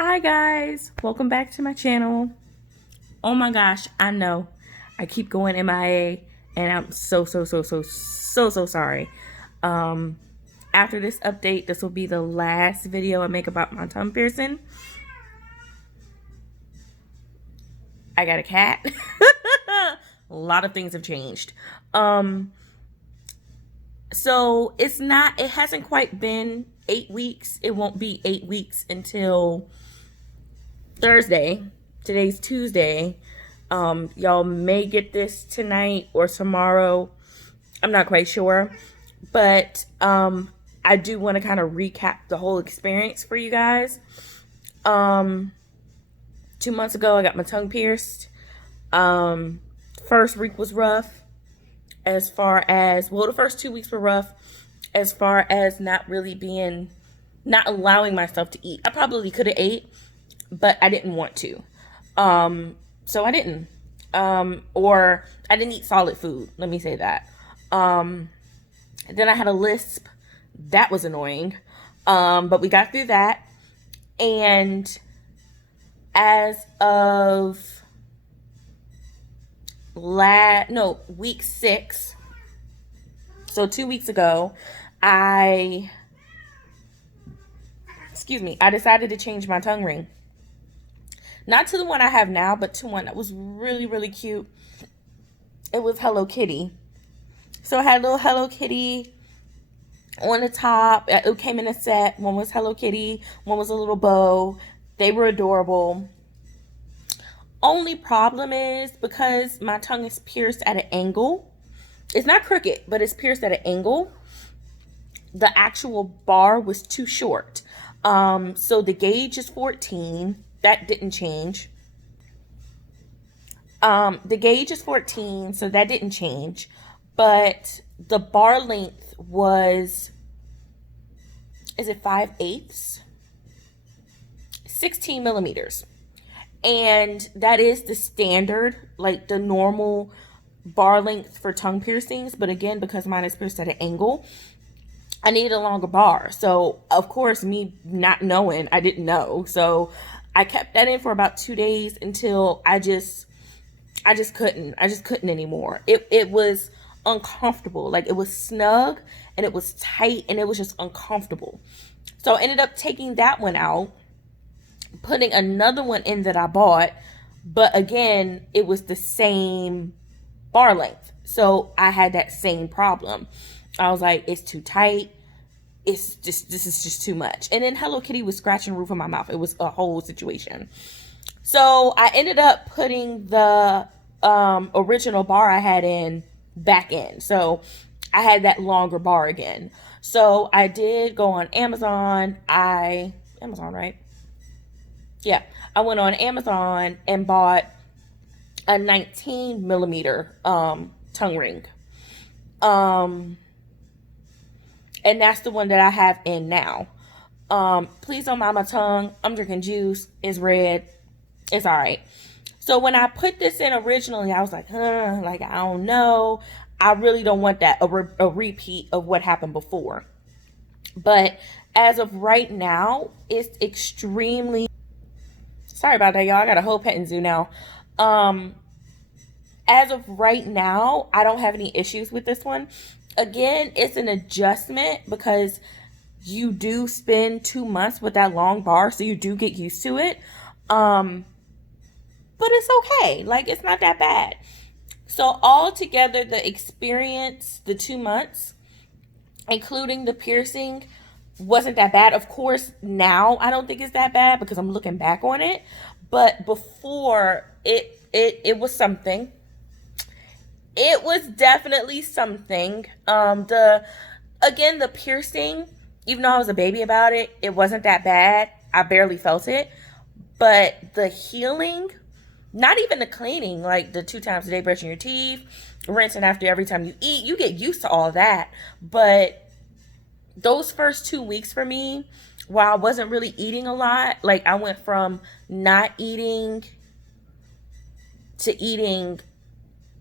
Hi guys, welcome back to my channel. Oh my gosh, I know I keep going MIA and I'm so sorry. After this update, this will be the last video I make about my tongue piercing. I got a cat. A lot of things have changed. So it hasn't quite been 8 weeks. It won't be 8 weeks until Thursday. Today's Tuesday. Y'all may get this tonight or tomorrow. I'm not quite sure. But I do want to kind of recap the whole experience for you guys. 2 months ago, I got my tongue pierced. First week was rough as far as, the first 2 weeks were rough as far as not allowing myself to eat. I probably could have ate, but I didn't want to. So I didn't. Or I didn't eat solid food. Let me say that. Then I had a lisp. That was annoying. But we got through that. And as of week 6, so 2 weeks ago, I decided to change my tongue ring. Not to the one I have now, but to one that was really, really cute. It was Hello Kitty. So I had a little Hello Kitty on the top. It came in a set. One was Hello Kitty. One was a little bow. They were adorable. Only problem is because my tongue is pierced at an angle. It's not crooked, but it's pierced at an angle. The actual bar was too short. So the gauge is 14. That didn't change. The gauge is 14, so that didn't change. But the bar length was, is it 5/8? 16 millimeters. And that is the standard, like the normal bar length for tongue piercings. But again, because mine is pierced at an angle, I needed a longer bar. So, of course, me not knowing, I didn't know. So, I kept that in for about 2 days until I just couldn't. I just couldn't anymore. It was uncomfortable. Like, it was snug and it was tight and it was just uncomfortable. So, I ended up taking that one out, putting another one in that I bought. But again, it was the same bar length. So, I had that same problem. I was like, it's too tight. This is just too much. And then Hello Kitty was scratching the roof of my mouth. It was a whole situation. So I ended up putting the original bar I had in back in. So I had that longer bar again. So I did go on Amazon. Amazon, right? Yeah. I went on Amazon and bought a 19 millimeter tongue ring. And that's the one that I have in now. Please don't mind my tongue. I'm drinking juice. It's red. It's all right. So when I put this in originally, I was like, I don't know. I really don't want that, a repeat of what happened before. But as of right now, it's extremely, sorry about that, y'all. I got a whole petting zoo now. As of right now, I don't have any issues with this one. Again, it's an adjustment because you do spend 2 months with that long bar, so you do get used to it. But it's okay. Like, it's not that bad. So all together, the experience, the 2 months, including the piercing, wasn't that bad. Of course, now I don't think it's that bad because I'm looking back on it. But before, it was something. It was definitely something. The piercing, even though I was a baby about it, it wasn't that bad. I barely felt it. But the healing, not even the cleaning, like the 2 times a day brushing your teeth, rinsing after every time you eat, you get used to all that. But those first 2 weeks for me, while I wasn't really eating a lot, like I went from not eating to eating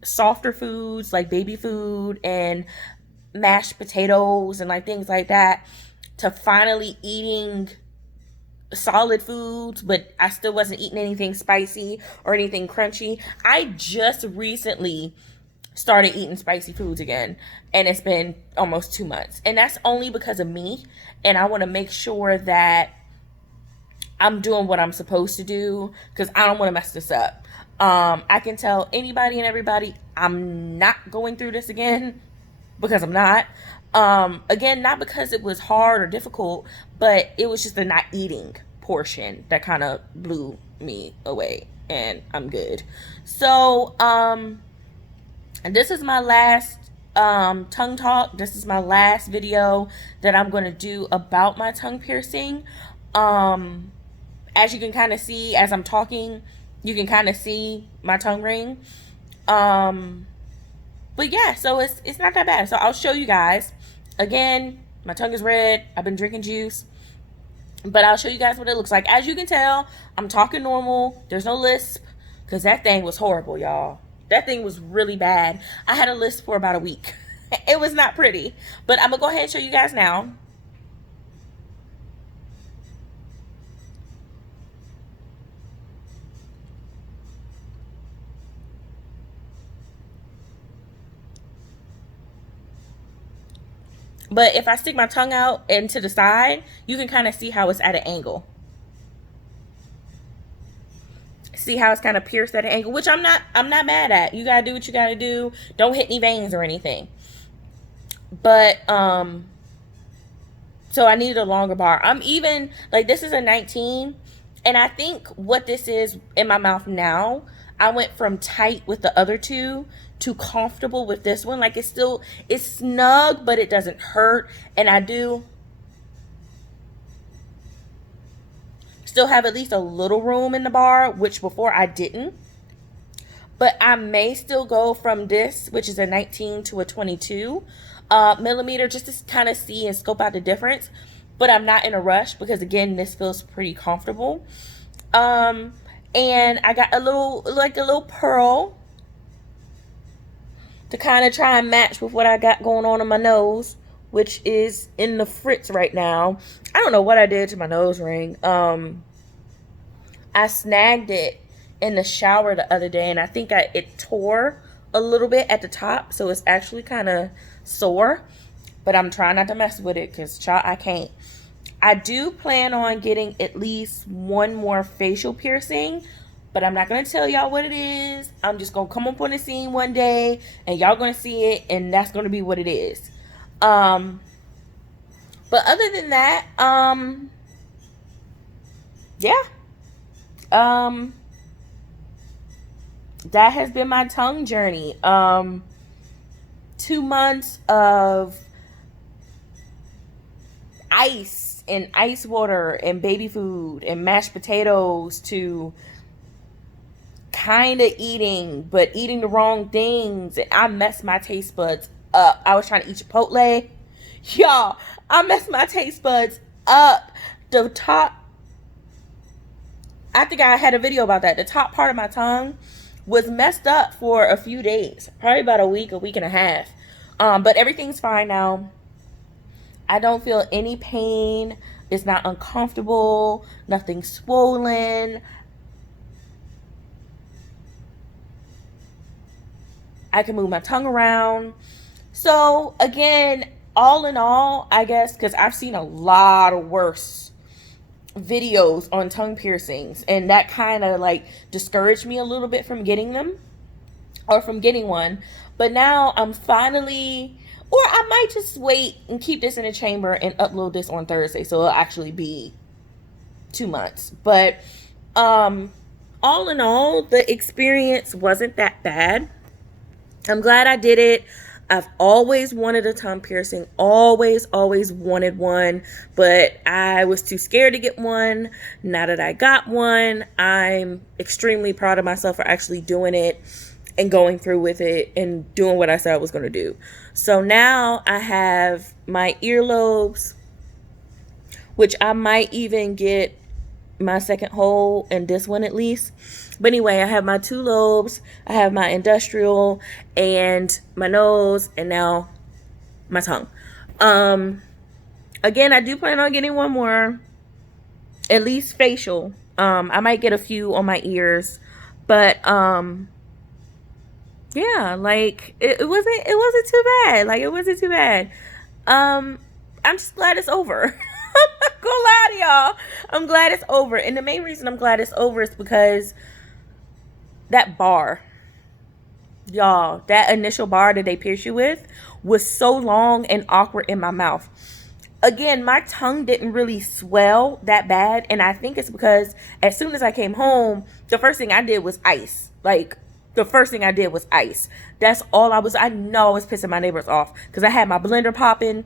softer foods like baby food and mashed potatoes and like things like that, to finally eating solid foods, but I still wasn't eating anything spicy or anything crunchy. I just recently started eating spicy foods again, and it's been almost 2 months, and that's only because of me. And I want to make sure that I'm doing what I'm supposed to do, because I don't want to mess this up. I can tell anybody and everybody I'm not going through this again, because I'm not. Again, not because it was hard or difficult, but it was just the not eating portion that kind of blew me away, and I'm good. So, and this is my last tongue talk. This is my last video that I'm going to do about my tongue piercing. As you can kind of see as I'm talking, you can kind of see my tongue ring. But yeah, so it's not that bad. So I'll show you guys. Again, my tongue is red. I've been drinking juice. But I'll show you guys what it looks like. As you can tell, I'm talking normal. There's no lisp, because that thing was horrible, y'all. That thing was really bad. I had a lisp for about a week. It was not pretty. But I'm going to go ahead and show you guys now. But if I stick my tongue out and to the side, you can kind of see how it's at an angle. See how it's kind of pierced at an angle, which I'm not mad at. You gotta do what you gotta do. Don't hit any veins or anything. But so I needed a longer bar. I'm even like, this is a 19, and I think what this is in my mouth now, I went from tight with the other two to comfortable with this one. Like, it's snug, but it doesn't hurt, and I do still have at least a little room in the bar, which before I didn't. But I may still go from this, which is a 19, to a 22 millimeter, just to kind of see and scope out the difference. But I'm not in a rush, because again, this feels pretty comfortable. And I got a little pearl to kind of try and match with what I got going on in my nose, which is in the fritz right now. I don't know what I did to my nose ring. I snagged it in the shower the other day, and I think it tore a little bit at the top, so it's actually kind of sore. But I'm trying not to mess with it, because child, I can't. I do plan on getting at least one more facial piercing, but I'm not going to tell y'all what it is. I'm just going to come up on the scene one day, and y'all going to see it, and that's going to be what it is. But other than that, yeah. That has been my tongue journey. 2 months of ice and ice water and baby food and mashed potatoes, to kind of eating, but eating the wrong things. And I messed my taste buds up. I was trying to eat Chipotle. Y'all, I messed my taste buds up. The top, I think I had a video about that. The top part of my tongue was messed up for a few days, probably about a week and a half. But everything's fine now. I don't feel any pain. It's not uncomfortable. Nothing swollen. I can move my tongue around. So again, all in all, I guess, because I've seen a lot of worse videos on tongue piercings, and that kind of like discouraged me a little bit from getting them, or from getting one. But now I'm finally, or I might just wait and keep this in a chamber and upload this on Thursday, so it'll actually be 2 months. But all in all, the experience wasn't that bad. I'm glad I did it. I've always wanted a tongue piercing, always wanted one, but I was too scared to get one. Now that I got one, I'm extremely proud of myself for actually doing it and going through with it and doing what I said I was going to do. So now I have my earlobes, which I might even get my second hole in this one at least. But anyway, I have my 2 lobes, I have my industrial, and my nose, and now my tongue. Again, I do plan on getting one more. at least facial. I might get a few on my ears, but yeah, like it wasn't too bad. Like it wasn't too bad. Um, I'm just glad it's over. I'm not gonna lie to y'all. I'm glad it's over, and the main reason I'm glad it's over is because that bar, y'all, that initial bar that they pierce you with was so long and awkward in my mouth. Again, my tongue didn't really swell that bad, and I think it's because as soon as I came home, the first thing I did was ice. Like, the first thing I did was ice. That's all I know I was pissing my neighbors off because I had my blender popping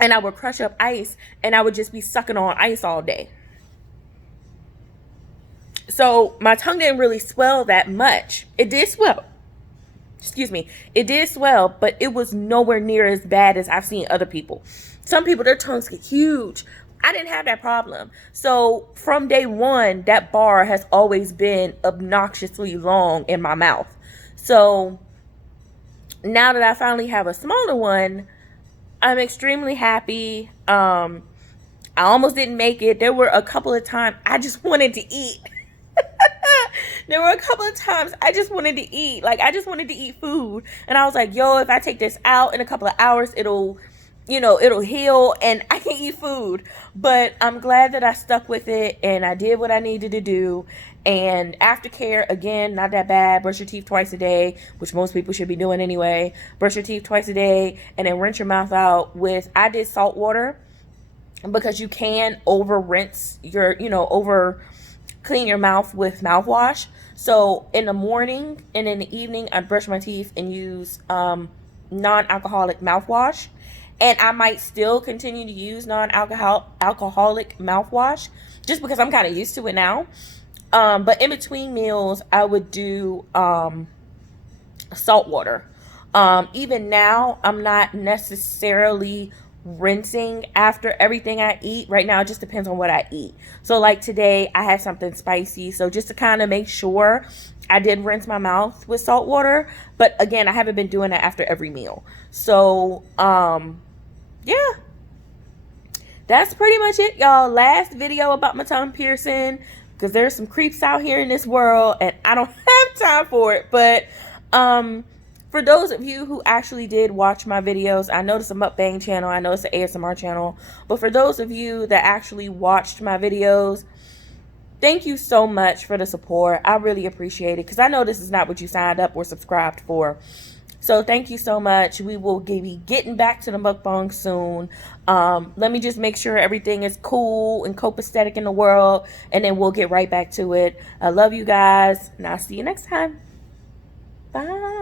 and I would crush up ice and I would just be sucking on ice all day. So my tongue didn't really swell that much. It did swell. Excuse me. It did swell, but it was nowhere near as bad as I've seen other people. Some people, their tongues get huge. I didn't have that problem. So from day one, that bar has always been obnoxiously long in my mouth. So now that I finally have a smaller one, I'm extremely happy. I almost didn't make it. There were a couple of times I just wanted to eat. There were a couple of times I just wanted to eat. Like, I just wanted to eat food. And I was like, yo, if I take this out in a couple of hours, it'll heal and I can eat food. But I'm glad that I stuck with it and I did what I needed to do. And Aftercare, again, not that bad. Brush your teeth twice a day, which most people should be doing anyway. Brush your teeth twice a day and then rinse your mouth out with, I did salt water because you can over rinse your, over clean your mouth with mouthwash. So in the morning and in the evening, I brush my teeth and use non-alcoholic mouthwash. And I might still continue to use non-alcoholic mouthwash just because I'm kind of used to it now. But in between meals, I would do salt water. Even now, I'm not necessarily rinsing after everything I eat. Right now, it just depends on what I eat. So like today, I had something spicy. So just to kind of make sure, I did rinse my mouth with salt water. But again, I haven't been doing that after every meal. So, yeah, that's pretty much it, y'all. Last video about my tongue piercing, because there's some creeps out here in this world and I don't have time for it. But for those of you who actually did watch my videos, I know it's a mukbang channel, I know it's an ASMR channel, but for those of you that actually watched my videos, thank you so much for the support. I really appreciate it because I know this is not what you signed up or subscribed for. So thank you so much. We will be getting back to the mukbang soon. Let me just make sure everything is cool and copacetic in the world, and then we'll get right back to it. I love you guys, and I'll see you next time. Bye.